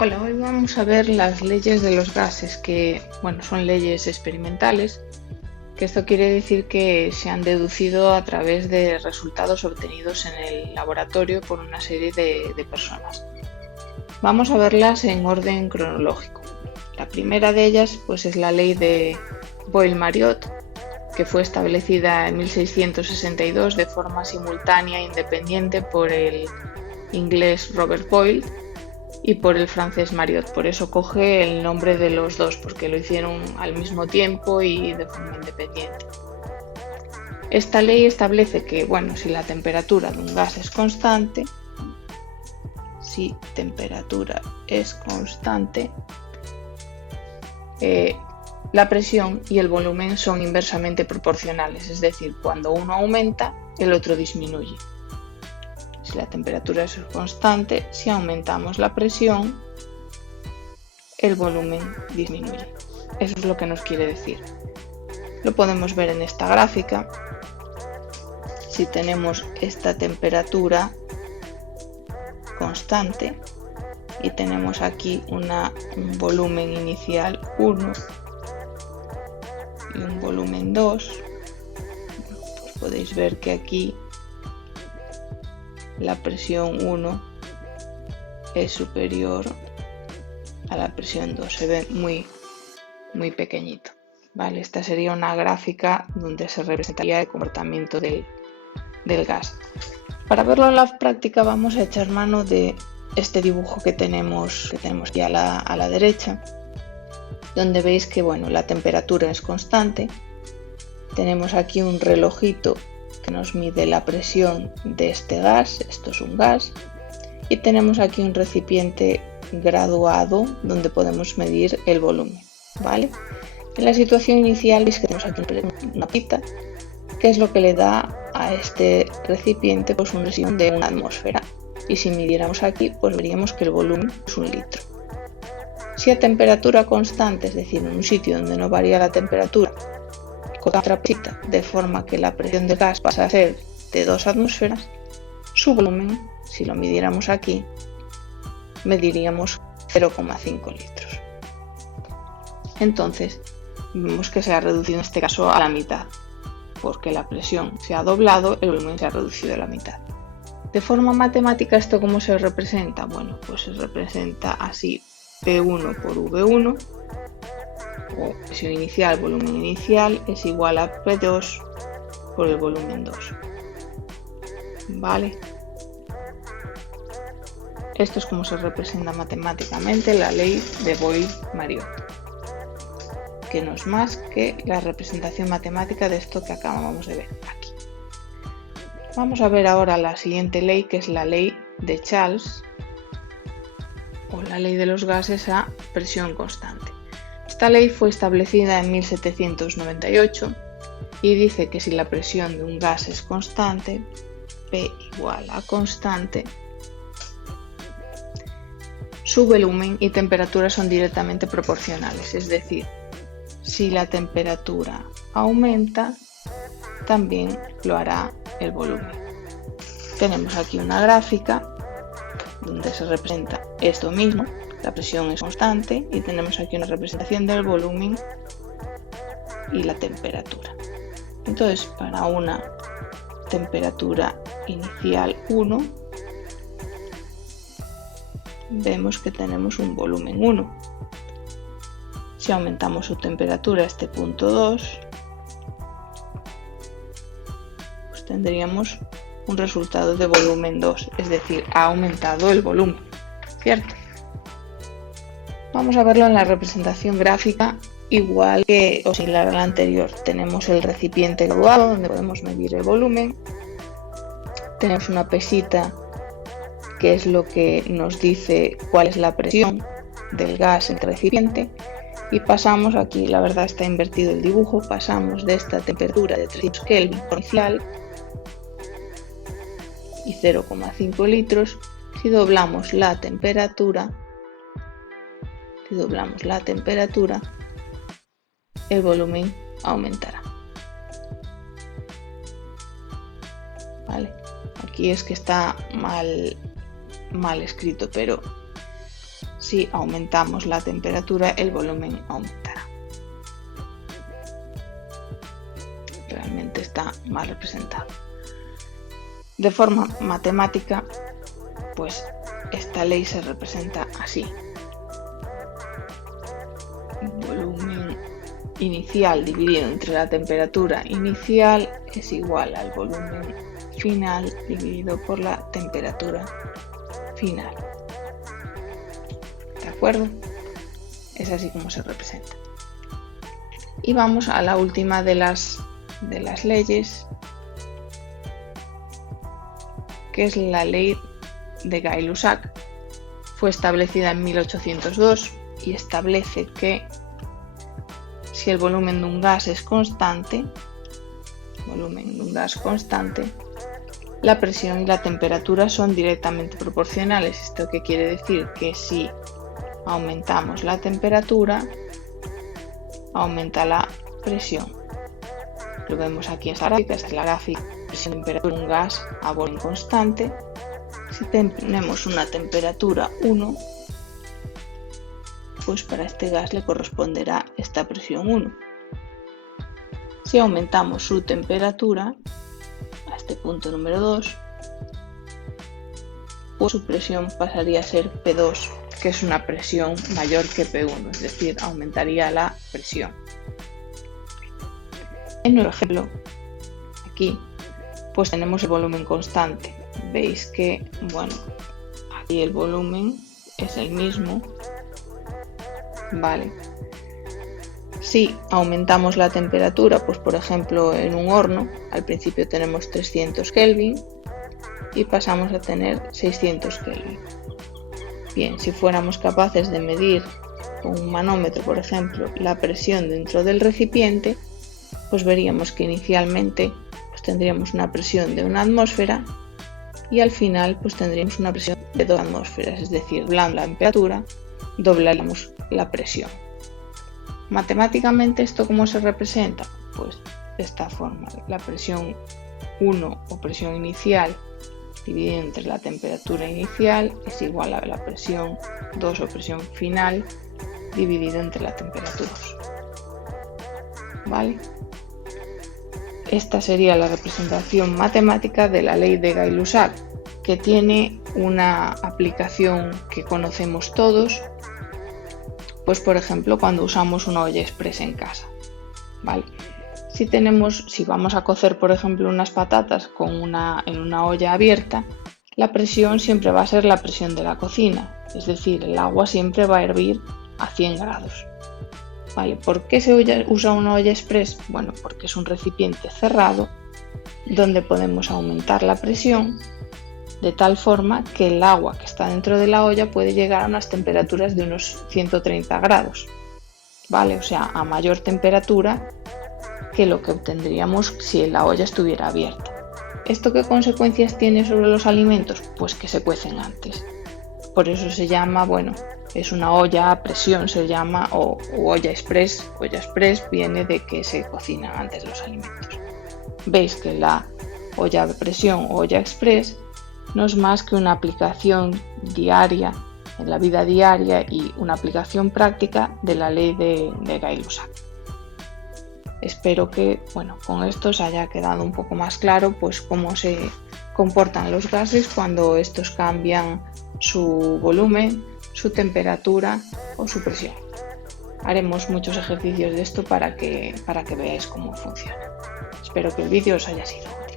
Hola, hoy vamos a ver las leyes de los gases, que, bueno, son leyes experimentales, que esto quiere decir que se han deducido a través de resultados obtenidos en el laboratorio por una serie de personas. Vamos a verlas en orden cronológico. La primera de ellas, pues, es la ley de Boyle-Mariotte, que fue establecida en 1662 de forma simultánea e independiente por el inglés Robert Boyle y por el francés Mariotte. Por eso coge el nombre de los dos, porque lo hicieron al mismo tiempo y de forma independiente. Esta ley establece que, bueno, si la temperatura de un gas es constante, la presión y el volumen son inversamente proporcionales, es decir, cuando uno aumenta, el otro disminuye. Si la temperatura es constante, si aumentamos la presión, el volumen disminuye. Eso es lo que nos quiere decir. Lo podemos ver en esta gráfica. Si tenemos esta temperatura constante y tenemos aquí un volumen inicial 1 y un volumen 2, pues podéis ver que aquí la presión 1 es superior a la presión 2, se ve muy pequeñito, ¿vale? Esta sería una gráfica donde se representaría el comportamiento del gas. Para verlo en la práctica vamos a echar mano de este dibujo que tenemos aquí a la derecha, donde veis que, bueno, la temperatura es constante. Tenemos aquí un relojito que nos mide la presión de este gas, esto es un gas, y tenemos aquí un recipiente graduado donde podemos medir el volumen, ¿vale? En la situación inicial veis que tenemos aquí una pita, que es lo que le da a este recipiente pues una presión de una atmósfera, y si midiéramos aquí pues veríamos que el volumen es 1 litro. Si a temperatura constante, es decir, en un sitio donde no varía la temperatura, con otra pita, de forma que la presión del gas pasa a ser de 2 atmósferas, su volumen, si lo midiéramos aquí, mediríamos 0,5 litros. Entonces, vemos que se ha reducido en este caso a la mitad, porque la presión se ha doblado, el volumen se ha reducido a la mitad. De forma matemática, ¿esto cómo se representa? Bueno, pues se representa así: P1 por V1, o presión inicial, volumen inicial, es igual a P2 por el volumen 2. ¿Vale? Esto es como se representa matemáticamente la ley de Boyle-Mariotte, que no es más que la representación matemática de esto que acabamos de ver aquí. Vamos a ver ahora la siguiente ley, que es la ley de Charles, o la ley de los gases a presión constante. Esta ley fue establecida en 1798 y dice que si la presión de un gas es constante, P igual a constante, su volumen y temperatura son directamente proporcionales, es decir, si la temperatura aumenta, también lo hará el volumen. Tenemos aquí una gráfica donde se representa esto mismo, la presión es constante, y tenemos aquí una representación del volumen y la temperatura. Entonces, para una temperatura inicial 1, vemos que tenemos un volumen 1. Si aumentamos su temperatura a este punto 2, pues tendríamos un resultado de volumen 2, es decir, ha aumentado el volumen, ¿cierto? Vamos a verlo en la representación gráfica, igual que o similar a la anterior. Tenemos el recipiente graduado donde podemos medir el volumen, tenemos una pesita que es lo que nos dice cuál es la presión del gas en el recipiente, y pasamos aquí, la verdad está invertido el dibujo, pasamos de esta temperatura de 300 Kelvin inicial y 0,5 litros. Si doblamos la temperatura, el volumen aumentará. ¿Vale? Aquí es que está mal escrito, pero si aumentamos la temperatura, el volumen aumentará. Realmente está mal representado. De forma matemática, pues esta ley se representa así. Volumen inicial dividido entre la temperatura inicial es igual al volumen final dividido por la temperatura final. ¿De acuerdo? Es así como se representa. Y vamos a la última de las leyes, que es la ley de Gay-Lussac. Fue establecida en 1802 y establece que si el volumen de un gas es constante, la presión y la temperatura son directamente proporcionales. ¿Esto qué quiere decir? Que si aumentamos la temperatura, aumenta la presión. Lo vemos aquí en esta gráfica, esta es la gráfica de presión y temperatura de un gas a volumen constante. Si tenemos una temperatura 1, pues para este gas le corresponderá esta presión 1. Si aumentamos su temperatura a este punto número 2, pues su presión pasaría a ser P2, que es una presión mayor que P1, es decir, aumentaría la presión. En nuestro ejemplo, aquí, pues tenemos el volumen constante. Veis que, bueno, aquí el volumen es el mismo, ¿vale? Si aumentamos la temperatura, pues por ejemplo en un horno, al principio tenemos 300 Kelvin y pasamos a tener 600 Kelvin. Bien, si fuéramos capaces de medir con un manómetro, por ejemplo, la presión dentro del recipiente, pues veríamos que inicialmente pues tendríamos una presión de 1 atmósfera y al final pues tendríamos una presión de 2 atmósferas, es decir, doblando la temperatura, doblaríamos la presión. Matemáticamente, ¿esto cómo se representa? Pues de esta forma: la presión 1 o presión inicial dividida entre la temperatura inicial es igual a la presión 2 o presión final dividida entre la temperatura 2. ¿Vale? Esta sería la representación matemática de la ley de Gay-Lussac, que tiene una aplicación que conocemos todos, pues por ejemplo cuando usamos una olla express en casa. ¿Vale? Si vamos a cocer por ejemplo unas patatas en una olla abierta, la presión siempre va a ser la presión de la cocina, es decir, el agua siempre va a hervir a 100 grados. ¿Vale? ¿Por qué se usa una olla express? Bueno, porque es un recipiente cerrado donde podemos aumentar la presión de tal forma que el agua que está dentro de la olla puede llegar a unas temperaturas de unos 130 grados. ¿Vale? O sea, a mayor temperatura que lo que obtendríamos si la olla estuviera abierta. ¿Esto qué consecuencias tiene sobre los alimentos? Pues que se cuecen antes. Por eso se llama, bueno, es una olla a presión, se llama, o olla express. Olla express viene de que se cocinan antes los alimentos. Veis que la olla a presión o olla express no es más que una aplicación diaria, en la vida diaria, y una aplicación práctica de la ley de Gay-Lussac. Espero que, bueno, con esto os haya quedado un poco más claro pues cómo se comportan los gases cuando estos cambian su volumen, su temperatura o su presión. Haremos muchos ejercicios de esto para que veáis cómo funciona. Espero que el vídeo os haya sido útil.